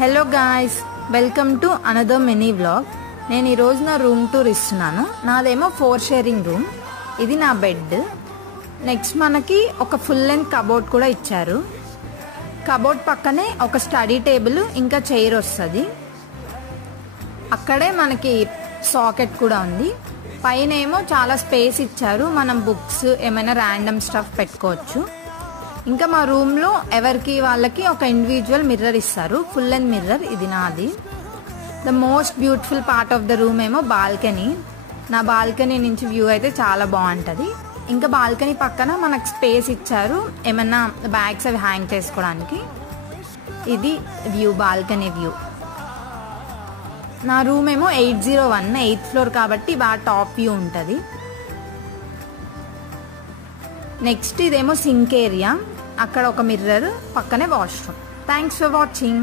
Hello guys, welcome to another mini vlog. నేను ఈరోజు నా రూమ్ టూర్ ఇస్తున్నాను. నాదేమో 4 షేరింగ్ రూమ్. ఇది నా బెడ్. నెక్స్ట్ మనకి ఒక ఫుల్ లెంత్ కబోర్డ్ కూడా ఇచ్చారు. కబోర్డ్ పక్కనే ఒక స్టడీ టేబుల్ ఇంకా చైర్ వస్తుంది. అక్కడే మనకి సాకెట్ కూడా ఉంది. పైన ఏమో చాలా స్పేస్ ఇచ్చారు. మనం బుక్స్ ఏమైనా ర్యాండమ్ స్టఫ్ పెట్టుకోవచ్చు. ఇంకా మా రూమ్లో ఎవరికి వాళ్ళకి ఒక ఇండివిజువల్ మిర్రర్ ఇస్తారు, ఫుల్ లెంత్ మిర్రర్. ఇది నాది. The most beautiful part of the room ఏమో బాల్కనీ. నా బాల్కనీ నుంచి వ్యూ అయితే చాలా బాగుంటుంది. ఇంకా బాల్కనీ పక్కన మనకు స్పేస్ ఇచ్చారు, ఏమన్నా బ్యాగ్స్ అవి హ్యాంగ్ చేసుకోవడానికి. ఇది వ్యూ, బాల్కనీ వ్యూ. నా రూమ్ ఏమో 801, 8th ఫ్లోర్ కాబట్టి బాగా టాప్ వ్యూ ఉంటుంది. నెక్స్ట్ ఇదేమో సింక్ ఏరియా. అక్కడ ఒక మిర్రర్, పక్కనే వాష్రూమ్. Thanks for watching.